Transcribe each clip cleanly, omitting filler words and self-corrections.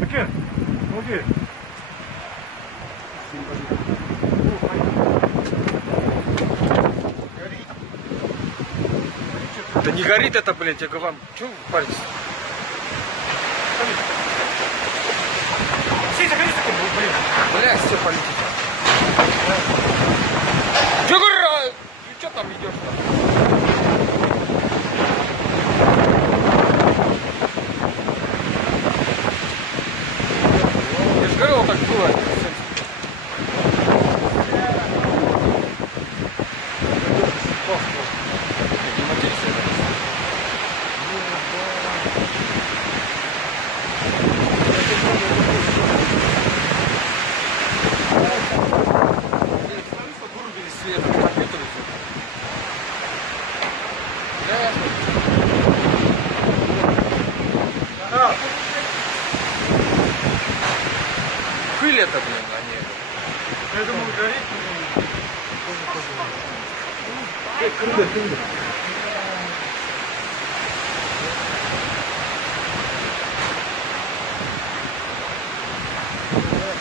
Таке? Молодец. Да не горит это, блин, я говорю вам. Чего вы паритесь? Все, заходи, блин. Блядь, все полетит. Чего говорю? Ты что там идешь-то? Я же говорил, вот так было. Не матерись, вырубили свет, компьютер и все. Да. Пыль это, блин, а не... Я думаю, горит. Крылья.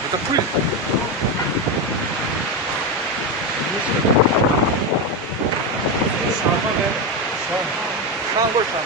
Это пыль. Шан больше.